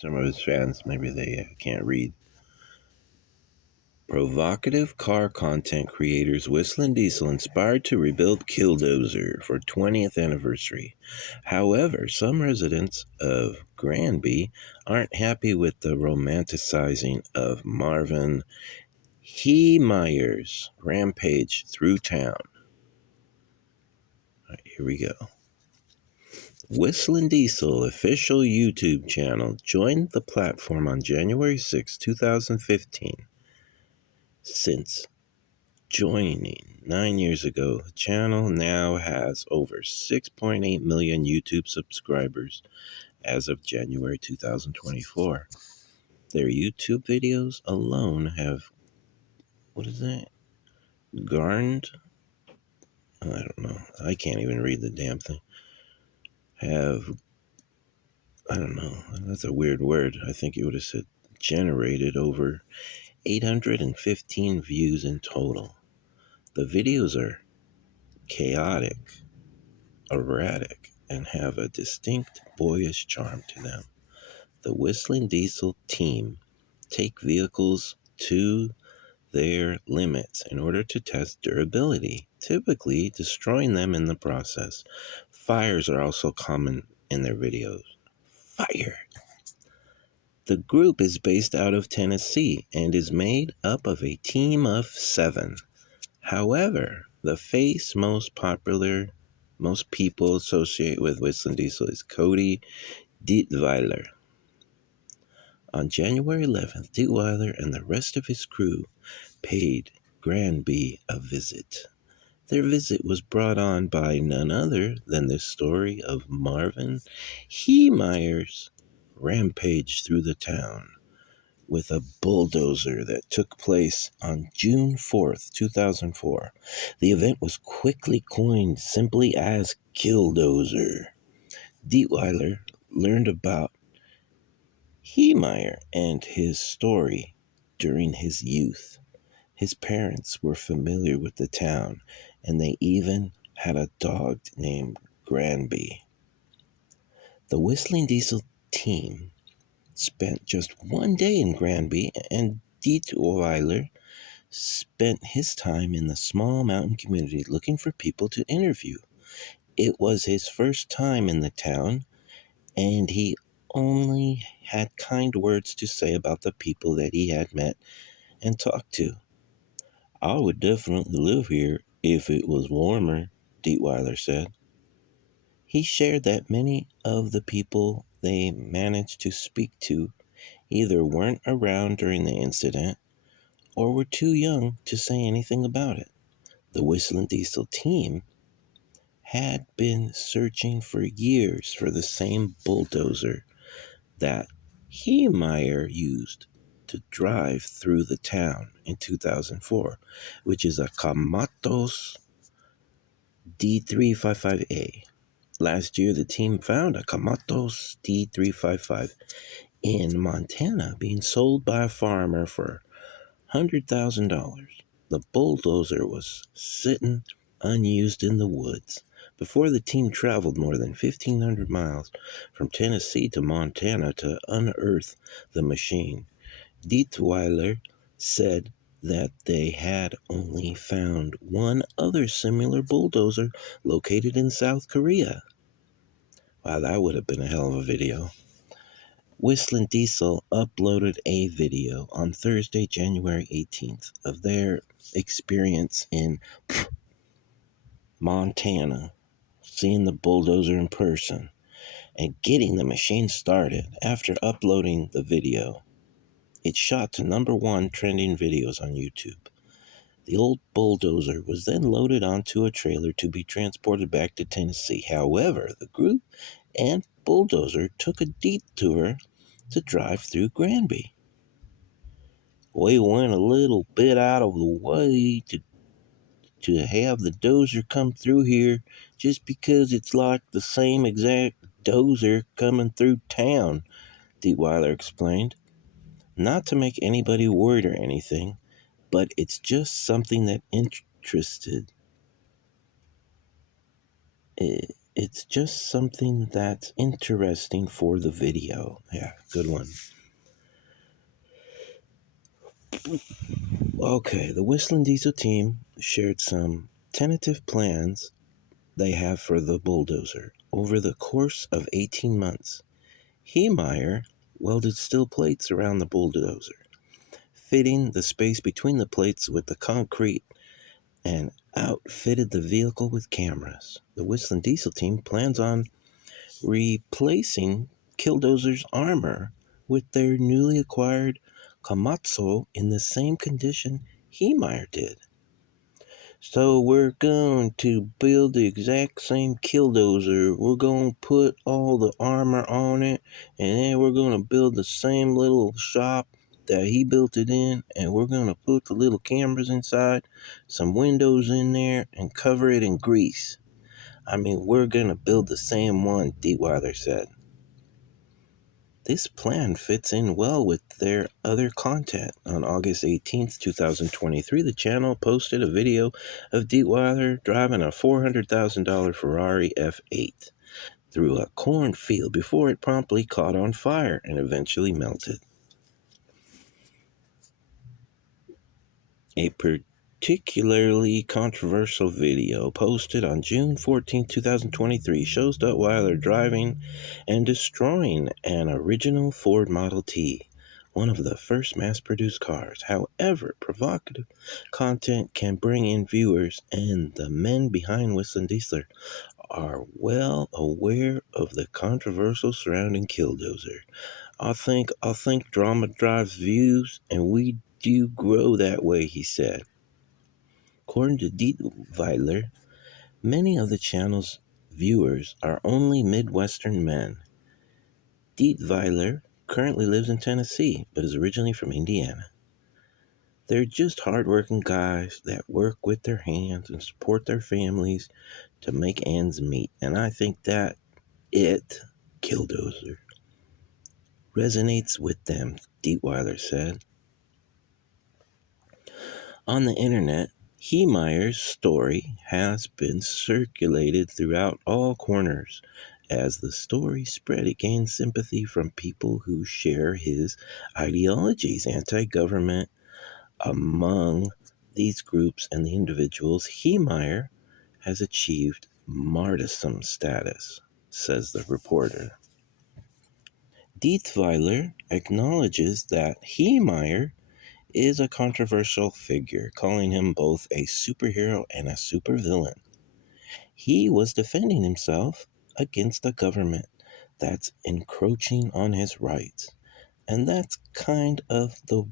Some of his fans, maybe they can't read. Provocative car content creators Whistlindiesel inspired to rebuild Killdozer for 20th anniversary. However, some residents of Granby aren't happy with the romanticizing of Marvin Heemeyer's rampage through town. All right, here we go. Whistlindiesel official YouTube channel joined the platform on January 6, 2015. Since joining 9 years ago, the channel now has over 6.8 million YouTube subscribers as of January 2024. Their YouTube videos alone have, garnered, I don't know, I can't even read the damn thing, I don't know, that's a weird word. I think it would have said generated over 815 views in total. The videos are chaotic, erratic, and have a distinct boyish charm to them. The Whistlindiesel team take vehicles to their limits in order to test durability, typically destroying them in the process. Fires are also common in their videos. Fire! The group is based out of Tennessee and is made up of a team of 7. However, the face most people associate with Whistlindiesel is Cody Dietweiler. On January 11th, Dietweiler and the rest of his crew paid Granby a visit. Their visit was brought on by none other than the story of Marvin Heemeyer's rampage through the town with a bulldozer that took place on June 4th, 2004. The event was quickly coined simply as Killdozer. Dietweiler learned about Heemeyer and his story during his youth. His parents were familiar with the town, and they even had a dog named Granby. The Whistlindiesel team spent just one day in Granby, and Dietweiler spent his time in the small mountain community looking for people to interview. It was his first time in the town, and he only had kind words to say about the people that he had met and talked to. I would definitely live here if it was warmer, Dietweiler said. He shared that many of the people they managed to speak to either weren't around during the incident or were too young to say anything about it. The Whistlindiesel team had been searching for years for the same bulldozer that Heemeyer used to drive through the town in 2004, which is a Kamatos D355A. Last year, the team found a Kamatos D355 in Montana being sold by a farmer for $100,000. The bulldozer was sitting unused in the woods before the team traveled more than 1,500 miles from Tennessee to Montana to unearth the machine. Dietweiler said that they had only found one other similar bulldozer located in South Korea. Wow, that would have been a hell of a video. Whistlindiesel uploaded a video on Thursday, January 18th of their experience in Montana, seeing the bulldozer in person, and getting the machine started. After uploading the video, it shot to #1 trending videos on YouTube. The old bulldozer was then loaded onto a trailer to be transported back to Tennessee. However, the group and bulldozer took a detour to drive through Granby. We went a little bit out of the way to have the dozer come through here just because it's like the same exact dozer coming through town, Dietweiler explained. Not to make anybody worried or anything, but it's just something that interested It's just something that's interesting for the video. Yeah, good one. Okay, the Whistlindiesel team shared some tentative plans they have for the bulldozer. Over the course of 18 months, Heemeyer welded steel plates around the bulldozer, fitting the space between the plates with the concrete, and outfitted the vehicle with cameras. The Whistlindiesel team plans on replacing Killdozer's armor with their newly acquired Komatsu in the same condition Heemeyer did. So we're going to build the exact same Killdozer. We're going to put all the armor on it, and then we're going to build the same little shop that he built it in, and we're going to put the little cameras inside, some windows in there, and cover it in grease. I mean, we're going to build the same one, Deepweiler said. This plan fits in well with their other content. On August 18th, 2023, the channel posted a video of Deepweiler driving a $400,000 Ferrari F8 through a cornfield before it promptly caught on fire and eventually melted. A particularly controversial video posted on June 14, 2023 shows Duttweiler driving and destroying an original Ford Model T, one of the first mass-produced cars. However, provocative content can bring in viewers, and the men behind Whistlindiesel are well aware of the controversial surrounding Killdozer. I think drama drives views, and we do grow that way, he said. According to Dietweiler, many of the channel's viewers are only Midwestern men. Dietweiler currently lives in Tennessee, but is originally from Indiana. They're just hardworking guys that work with their hands and support their families to make ends meet. And I think that Killdozer, resonates with them, Dietweiler said. On the internet, Heemeyer's story has been circulated throughout all corners. As the story spread, it gained sympathy from people who share his ideologies, anti-government. Among these groups and the individuals, Heemeyer has achieved martyrdom status, says the reporter. Dietweiler acknowledges that Heemeyer is a controversial figure, calling him both a superhero and a supervillain. He was defending himself against a government that's encroaching on his rights. And that's kind of the,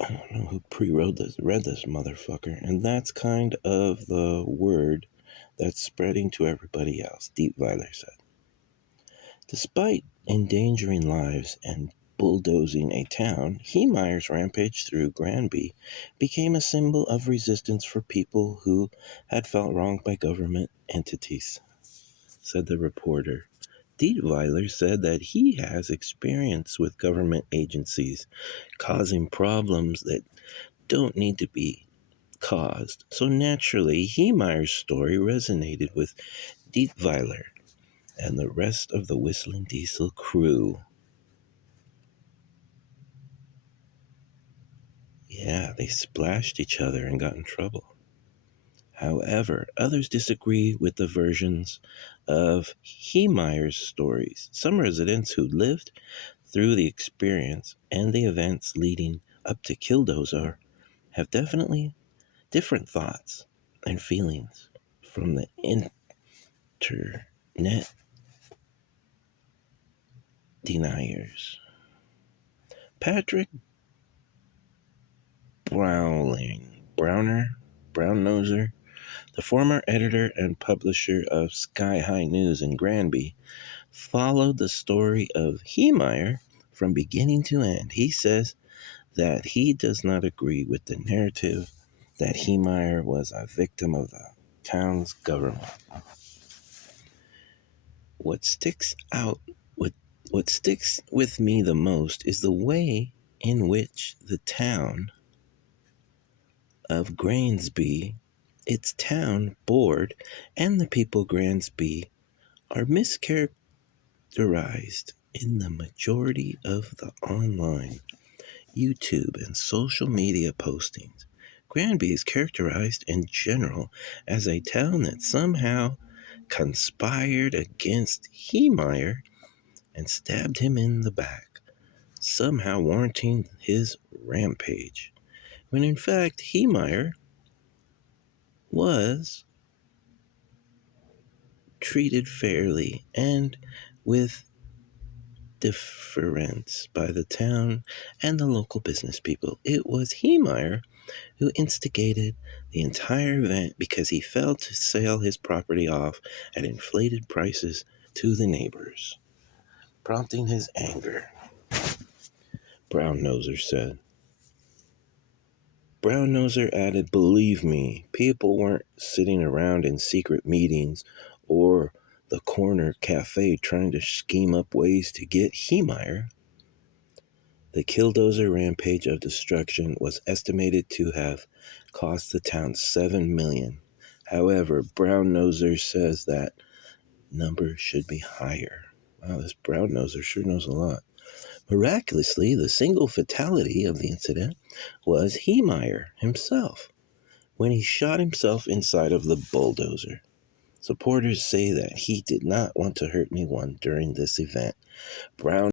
I don't know who read this motherfucker, and that's kind of the word that's spreading to everybody else, Dietweiler said. Despite endangering lives and bulldozing a town, Heemeyer's rampage through Granby became a symbol of resistance for people who had felt wronged by government entities, said the reporter. Dietweiler said that he has experience with government agencies causing problems that don't need to be caused. So naturally, Heemeyer's story resonated with Dietweiler and the rest of the Whistlindiesel crew. Yeah, they splashed each other and got in trouble. However, others disagree with the versions of Heemeyer's stories. Some residents who lived through the experience and the events leading up to Killdozer have definitely different thoughts and feelings from the internet deniers. Patrick Brownnoser, the former editor and publisher of Sky High News in Granby, followed the story of Heemeyer from beginning to end. He says that he does not agree with the narrative that Heemeyer was a victim of the town's government. What sticks with me the most is the way in which the town of Granby its town board and the people Granby are mischaracterized in the majority of the online, YouTube, and social media postings. Granby is characterized in general as a town that somehow conspired against Heemeyer and stabbed him in the back, somehow warranting his rampage, when in fact Heemeyer was treated fairly and with deference by the town and the local business people. It was Heemeyer who instigated the entire event because he failed to sell his property off at inflated prices to the neighbors, prompting his anger, Brown Noser said. Brown Noser added, "Believe me, people weren't sitting around in secret meetings or the corner cafe trying to scheme up ways to get Heemeyer." The Killdozer rampage of destruction was estimated to have cost the town $7 million. However, Brown Noser says that number should be higher. Wow, this Brown Noser sure knows a lot. Miraculously, the single fatality of the incident was Heemeyer himself when he shot himself inside of the bulldozer. Supporters say that he did not want to hurt anyone during this event. Brown